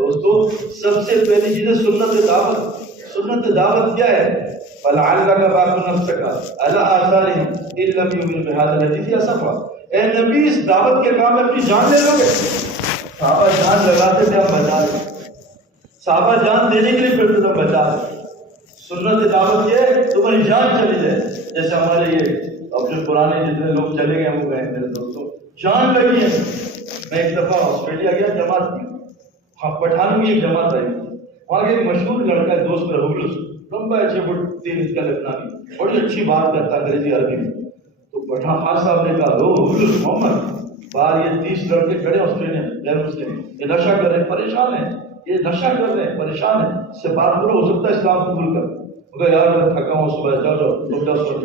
دوستو سب سے پہلی چیز ہے سنت دعوت. سنت دعوت کیا ہے؟ فلعلک باخع نفسک علی آثارہم ان لم یؤمنوا بہذا الحدیث اسفا. اے نبی اس دعوت کے کام میں اپنی جان لے لو گے. صحابہ جان لگاتے تھے ہم بچا رہے. صحابہ جان دینے کے لیے پھر تم بچا رہے. سنت دعوت یہ تمہاری جان چلی جائے. جیسے ہمارے یہ اب جو پرانے جتنے لوگ چلے گئے وہ گئے میرے دوستوں جان لگی ہے. میں ایک دفعہ آسٹریلیا گیا جماعت کی. ہاں پٹھانوں کی ایک جماعت آئی. وہاں کے ایک مشہور لڑکا ہے دوست رہولس لمبا اچھے فٹ 3 انچ کا لبنانی بڑی اچھی بات کرتا انگریزی عربی میں. تو پٹھان خان صاحب نے کہا رہولس محمد باہر یہ 30 لڑکے کھڑے آسٹریلیا غیر مسلم یہ نشہ کر رہے ہیں پریشان ہیں. یہ نشہ کر رہے ہیں پریشان ہیں. اس سے بات کرو ہو سکتا ہے اسلام قبول کر. مگر یار میں تھکا ہوں صبح جاؤ سو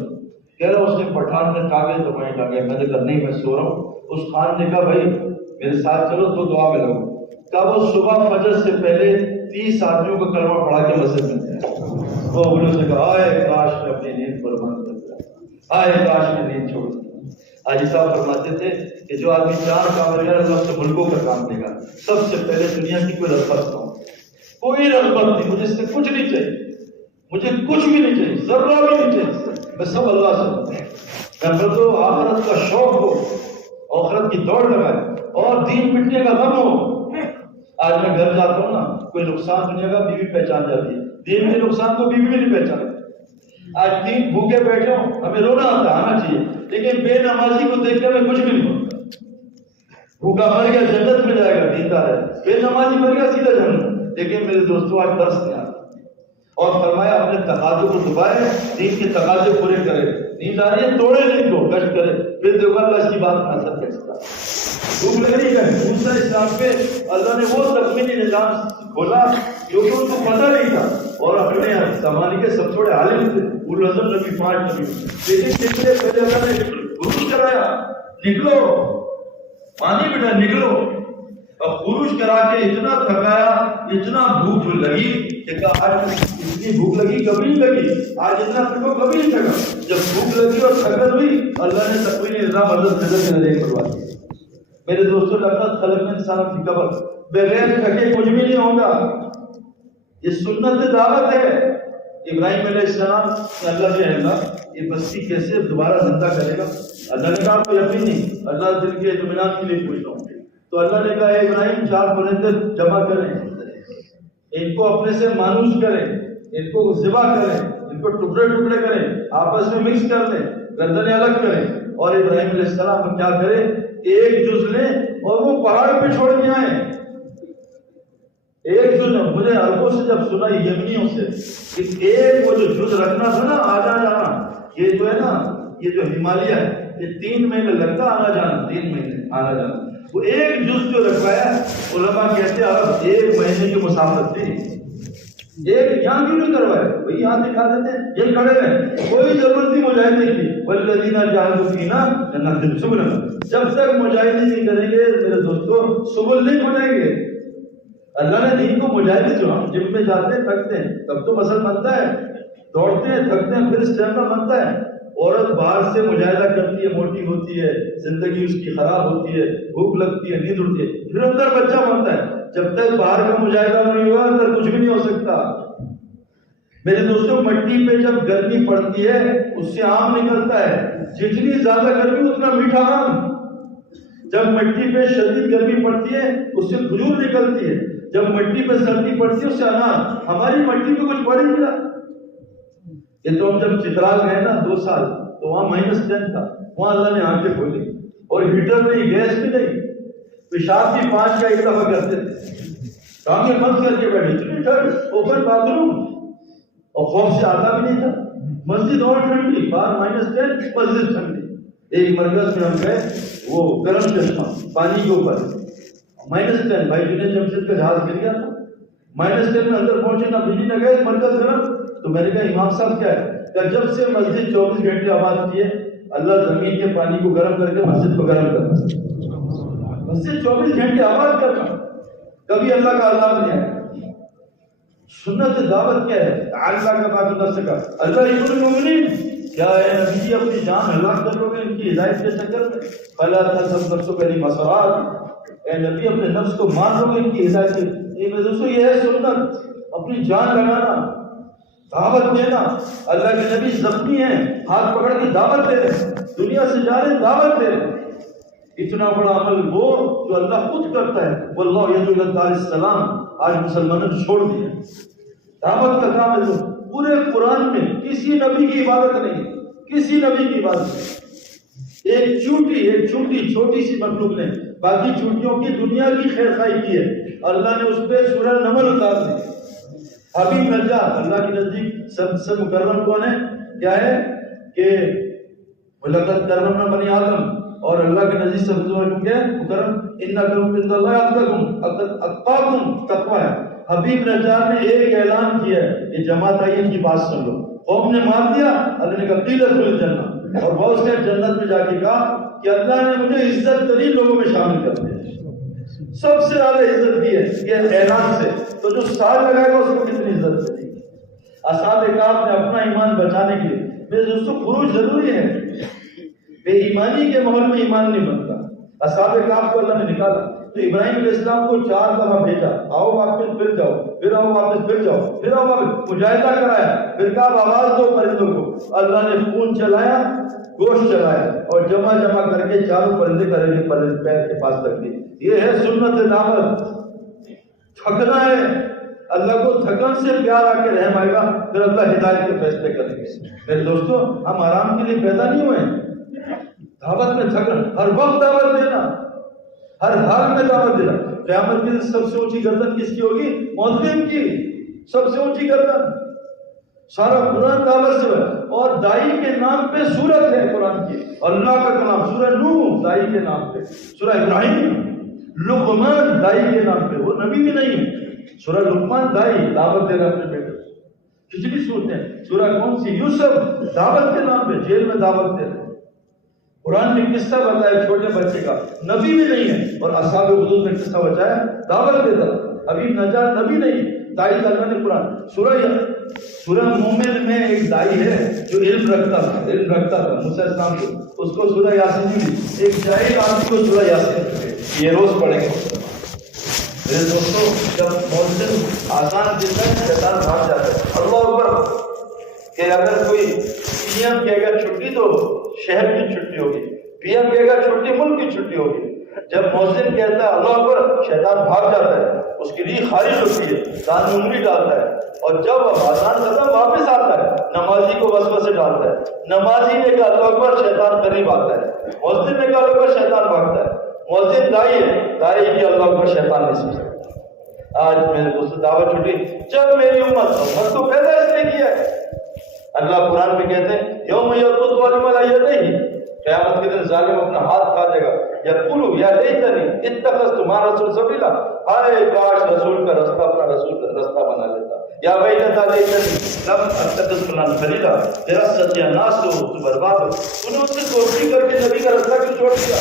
کہہ رہا اس نے پٹھان نے کاغذ دبائیں ڈاگے. میں نے کہا نہیں میں سو رہا ہوں. اس خان نے کہا بھائی میرے ساتھ چلو تو دعا میں لگو. کہا وہ صبح فجر سے پہلے 30 آدمیوں کو کلمہ پڑھا کے مسجد میں گیا. وہ انہوں نے کہا آئے کاش میں اپنی نیند قربان کر دیا. آئے کاش میں نیند چھوڑ دیا. حاجی صاحب فرماتے تھے کہ جو آدمی 4 کام کرے گا اللہ سے ملکوں کا کام دے گا. سب سے پہلے دنیا کی کوئی رغبت نہ ہو. کوئی رغبت نہیں. مجھے اس سے کچھ نہیں چاہیے. مجھے کچھ بھی نہیں چاہیے. ذرہ بھی نہیں چاہیے. میں سب اللہ سے میں تو آخرت کا شوق ہو آخرت کی دوڑ لگائے اور دین مٹنے کا غم ہو. آج میں گھر جاتا ہوں نا کوئی نقصان دنیا کا بیوی پہچان جاتی ہے. دین کے نقصان کو بیوی بھی نہیں پہچانتی. آج 3 بھوکے بیٹھے ہوں ہمیں رونا آنا چاہیے لیکن بے نمازی کو دیکھ کے ہمیں کچھ بھی نہیں ہوتا. بھوکا مر گیا جنت میں جائے گا دیندار ہے. بے نمازی مر گیا سیدھا جنت. لیکن میرے دوستوں آج درس نہیں آتا. اور فرمایا اپنے تقاضوں کو دبائے دین کے تقاضے پورے کرے. نیند آ رہی ہے توڑے نہیں کو کشٹ کرے پھر دیکھو اللہ اس کی بات میں اثر کرتا. بھوک لگ رہی ہے دوسرا اسلام پہ اللہ نے وہ تکمیلی نظام کھولا کیونکہ ان کو پتہ نہیں تھا اور اپنے زمانے کے سب سے بڑے عالم تھے اولو العزم نبی 5 نبی. لیکن کتنے پہلے اللہ نے خروج کرایا نکلو پانی بیٹا نکلو. اور خروج کرا کے اتنا تھکایا اتنا بھوک لگی کہ کہا آج اتنی بھوک لگی کبھی نہیں لگی. آج اتنا تھکو کبھی نہیں تھکا. جب بھوک لگی اور تھکن ہوئی اللہ نے تکمیلی نظام حضرت نظر کے ذریعے کروا دیا. میرے دوستوں لقد خلقنا الانسان فی کبد بغیر تھکے کچھ بھی نہیں ہوگا. یہ سنت دعوت ہے. ابراہیم علیہ السلام نے اللہ سے اللہ یہ بستی کیسے دوبارہ زندہ کرے گا. اللہ نے کہا آپ کو یقین نہیں اللہ دل کے اطمینان کے لیے پوچھ رہا ہوں. تو اللہ نے کہا اے ابراہیم 4 پرندے جمع کریں ان کو اپنے سے مانوس کریں ان کو ذبح کریں ان کو ٹکڑے ٹکڑے کریں آپس میں مکس کر دیں گردنیں الگ کریں. اور ابراہیم علیہ السلام کیا کریں ایک جز لیں اور وہ پہاڑ پہ چھوڑ کے آئیں. ایک جز مجھے عربوں سے جب سنا یمنیوں سے کہ ایک وہ جو جز رکھنا تھا نا آنا جانا یہ جو ہے نا یہ جو ہمالیہ ہے یہ 3 مہینے لگتا آنا جانا 3 مہینے آنا جانا. وہ ایک جز جو رکھوایا علماء کہتے ہیں عرب 1 مہینے کی مسافت تھی. ایک یہاں کیوں نہیں کروایا وہی یہاں دکھا دیتے ہیں یہ کھڑے رہے کوئی ضرورت نہیں مجاہدے کی. والذین جاہدوا فینا لنہدیہم سبلنا. جب تک مجاہدے نہیں کریں گے میرے دوستوں سبل نہیں کھلیں گے. اللہ نے دین کو مجاہدے جو ہم جم میں جاتے ہیں تھکتے ہیں تب تو مسل بنتا ہے دوڑتے ہیں تھکتے ہیں پھر اسٹیمنا بنتا ہے. عورت باہر سے مجاہدہ کرتی ہے موٹی ہوتی ہے زندگی اس کی خراب ہوتی ہے بھوک لگتی ہے نیند اڑتی ہے پھر اندر بچہ بنتا ہے. جب تک باہر کا مجاہدہ نہیں ہوا اندر کچھ بھی نہیں ہو سکتا. میرے دوستوں مٹی پہ جب گرمی پڑتی ہے اس سے آم نکلتا ہے. جتنی زیادہ گرمی اتنا میٹھا آم. جب مٹی پہ شدید گرمی پڑتی ہے اس سے کھجور نکلتی ہے. جب مٹی پہ سردی پڑتی ہے اس سے انار. ہماری مٹی پہ کچھ پڑ ہی نہیں رہا. یہ تو ہم جب چترال گئے نا 2 سال تو وہاں -10 تھا. وہاں اللہ نے آنکھیں کھولی اور ہیٹر نہیں گیس بھی نہیں پیشاب بھی 5 کا ایک دفعہ کرتے تھے. آنکھیں بند کر کے بیٹھے اتنی ٹھنڈ اوپن باتھ روم اور خوف سے آتا بھی نہیں تھا. مسجد اور ٹھنڈی باہر -10 مسجد ٹھنڈی. ایک مرکز میں ہم گئے وہ گرم چشمہ پانی کے اوپر -10 بھائی جنید جمشید کا جہاز گر گیا تھا. -10 میں اندر پہنچے نہ بجلی نہ گئے مرکز گرم. تو میں نے کہا امام صاحب کیا ہے کہ جب سے مسجد 24 گھنٹے آباد کی ہے اللہ زمین کے پانی کو گرم کر کے مسجد کو گرم کرتا ہے. مسجد 24 گھنٹے آباد کرنا کبھی اللہ کا عذاب نہیں ہے. سنت دعوت کیا ہے اللہ کا بات نفس کا اللہ یقول المؤمنین کیا ہے نبی جی اپنی جان ہلاک کر لو گے ان کی ہدایت کے چکر میں. فلا تحسب نفسک مسرات اے نبی اپنے نفس کو مان لو گے ان کی ہدایت یہ دوستوں یہ ہے سنت، اپنی جان لگانا، دعوت دینا۔ اللہ کے نبی زخمی ہیں، ہاتھ پکڑ کے دعوت دے رہے ہیں، دنیا سے جا رہے دعوت دے رہے ہیں۔ اتنا بڑا عمل وہ جو اللہ خود کرتا ہے، واللہ یدعو الی دار السلام، آج مسلمانوں نے چھوڑ دیا۔ دعوت کا کام ہے۔ پورے قرآن میں کسی نبی کی عبادت نہیں، کسی نبی کی عبادت نہیں۔ ایک چونٹی چھوٹی سی مخلوق نے باقی چونٹیوں کی دنیا کی خیر خواہی کی ہے، اللہ نے اس پہ سورہ نمل اتار دی۔ حبیب نجات اللہ کے نزدیک سب سے مکرم کون ہے؟ کیا ہے کہ وَلَقَدْ كَرَّمْنَا بَنِي آدم، اور اللہ کے نزدیک سب سے کیا ہے مکرم؟ اِنَّكُمْ عِندَ اللَّهِ أَتْقَاكُمْ، تقویٰ ہے۔ حبیب نجار نے ایک اعلان کیا ہے، یہ جماعت آئی ان کی بات سن لو۔ قوم نے مان دیا، اللہ نے کہا قیل ادخلوا الجنہ، اور بہت سے جنت میں جا کے کہا کہ اللہ نے مجھے عزت ترین لوگوں میں شامل کر دیا، سب سے زیادہ عزت دی ہے یہ اعلان سے۔ تو جو سال لگائے گا اس کو کتنی عزت ملے گی۔ اصحاب کہف نے اپنا ایمان بچانے کے لیے، میرے دوستوں خروج ضروری ہے، بے ایمانی کے ماحول میں ایمان نہیں بنتا۔ اصحاب کہف کو اللہ نے نکالا تو ابراہیم علیہ السلام کو 4 دفعہ بھیجا، آؤ واپس پھر جاؤ، پھر آؤ واپس پھر جاؤ، پھر آؤ واپس، مجاہدہ کرایا، پھر کہا آواز دو پرندوں کو، اللہ نے خون چلایا، گوشت چلایا، اور جمع کر کے چاروں پرندے پرندے پیر کے پاس رکھ دیے۔ یہ ہے سنت دعوت۔ تھکنا ہے، اللہ کو تھکن سے پیار آ کے رحم آئے گا، پھر اللہ ہدایت کے فیصلے کریں گے۔ میرے دوستوں ہم آرام کے لیے پیدا نہیں ہوئے، دعوت میں تھکن، ہر وقت دعوت دینا، ہر حال میں دعوت دینا۔ قیامت کے دن سب سے اونچی گردن کس کی ہوگی؟ مؤذن کی، سب سے اونچی گردن۔ سارا قرآن دعوت سے ہے، اور دائی کے نام پہ سورت ہے قرآن کی، اللہ کا کلام۔ سورہ نوح دائی کے نام پہ، سورہ ابراہیم، لقمان دائی کے نام پہ، وہ نبی بھی نہیں ہے۔ سورہ لقمان دائی دعوت دے رہا اپنے بیٹے کو۔ کتنی صورتیں، سورہ کون سی؟ یوسف دعوت کے نام پہ جیل میں دعوت دے رہے۔ قرآن میں قصہ بتایا چھوٹے بچے کا، نبی بھی نہیں ہے، اور اصحاب حدود میں قصہ بتایا دعوت دیتا۔ ابھی نجار نبی نہیں، دائی اللہ نے قرآن۔ سورہ مومن میں ایک دائی ہے جو علم رکھتا تھا موسیٰ السلام کو، اس کو سورہ یاسین دی۔ ایک جاہل آدمی کو سورہ یاسین یہ روز پڑھیں گے۔ میرے دوستوں جب مؤذن آزان دیتا ہے شیطان بھاگ جاتا ہے۔ اللہ اکبر، کہ اگر کوئی پی ایم کہے گا چھٹی تو شہر کی چھٹی ہوگی، پی ایم کہے گا چھٹی ملک کی چھٹی ہوگی۔ جب مؤذن کہتا ہے اللہ اکبر، شیطان بھاگ جاتا ہے، اس کی ریح خارج ہوتی ہے، کان میں انگلی ڈالتا ہے، اور جب آزان ختم واپس آتا ہے نمازی کو وسوسے ڈالتا ہے۔ نمازی نے کہا اللہ اکبر، شیطان قریب آتا ہے۔ مؤذن نے کہا اللہ اکبر، شیطان بھاگتا ہے۔ مؤذن دائی ہے، دائی کی اللہ اکبر، شیطان نہیں سمجھتا۔ آج میرے دوست دعوت چھٹی، جب میری امت کو پیدا اس نے کیا ہے۔ اللہ قرآن میں کہتے ہیں یوم یرد الظالم علی یدیہ، قیامت کے دن ظالم اپنا ہاتھ کھا جائے گا، یقول یا لیتنی اتخذت مع الرسول سبیلا، ہائے کاش رسول کا رستہ اپنا رسول کا رستہ بنا لیتا، یا ویلتا لیتنی لم اتخذ فلانا خلیلا، تیرا سچا ناس تو برباد ہو۔ انہوں نے دوستی کر کے نبی کا رستہ کیوں چھوڑ دیا؟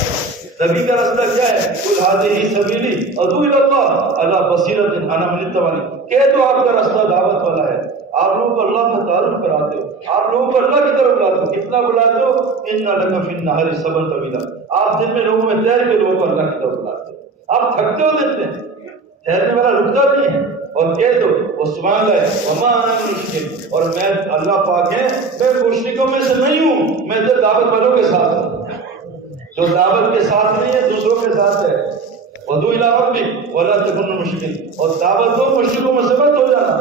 نبی کا رستہ کیا ہے؟ قل ھذہ سبیلی ادعو الی اللہ علی بصیرۃ انا من اتبعنی، کہ تو آپ کا رستہ دعوت والا ہے، آپ لوگوں کو اللہ کا تعارف کراتے ہو، آپ لوگوں کو اللہ کی طرف بلاتے ہو۔ کتنا بلاتے ہو؟ اِنَّ لَكَ فِي النَّهَارِ صَبْرًا طَوِيلًا، آپ دن میں لوگوں میں تیر کے لوگوں کو اللہ کی طرف بلاتے ہو۔ آپ تھکتے ہو دن میں، ٹھہرنے والا رکتا نہیں ہے، اور کہہ دو وہ سبحان اللہ وما انا من المشرکین، اور میں اللہ پاک ہے میں مشرکوں میں سے نہیں ہوں، میں تو دعوت والوں کے ساتھ ہوں۔ جو دعوت کے ساتھ نہیں ہے دوسروں کے ساتھ ہے۔ وَدُعُوا إِلَىٰ رَبِّكَ وَلَا تَكُونُوا مُشْرِكِينَ، اور دعوت دو مشرکوں میں سے مت ہو جانا۔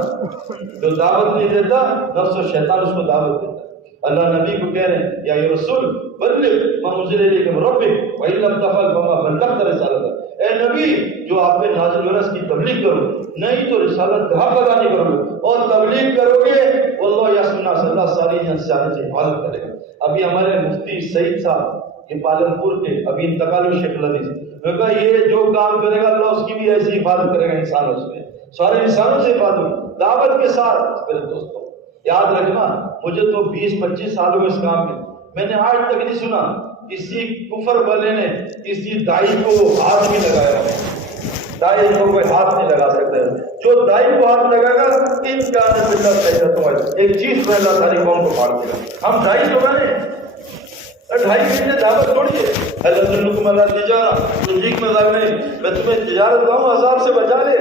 جو دعوت نہیں دیتا نفس و شیطان اس کو دعوت دیتا۔ اللہ نبی کو کہہ رہے ہیں یا رسول بلغ ما انزل الیک من ربک وان لم تفعل فما بلغت رسالتہ، اے نبی جو آپ پہ نازل ہونے اس کی تبلیغ کرو، نہیں تو رسالت کا حق ادا نہیں کرو گے، اور تبلیغ کرو گے واللہ یعصمک، اللہ ساری انسانیت سے حفاظت کرے گا۔ ابھی ہمارے مفتی سعید صاحب یہ پالنپور کے ابھی انتقال ہوئے شیخ الحدیث، میں کہا یہ جو کام کرے گا اللہ اس کی بھی ایسی حفاظت کرے گا، انسانوں سے سارے انسانوں سے حفاظت دعوت کے ساتھ۔ میرے دوستوں یاد رکھنا، مجھے تو 20-25 سالوں میں اس کام میں نے آج تک نہیں سنا کسی کفر والے نے کسی دائی کو ہاتھ نہیں لگایا۔ دائی کو کوئی ہاتھ نہیں لگا سکتا، جو دائی کو ہاتھ لگائے گا امکان باللہ کہتا ایک چیز میں اللہ ساری قوم کو پھاڑ دے گا۔ ہم دائی تو بنے 2.5 گھنٹے دعوت چھوڑیے، اللہ تجارہ صدیق مذاق نہیں، میں تمہیں تجارت کہوں عذاب سے بچا لے،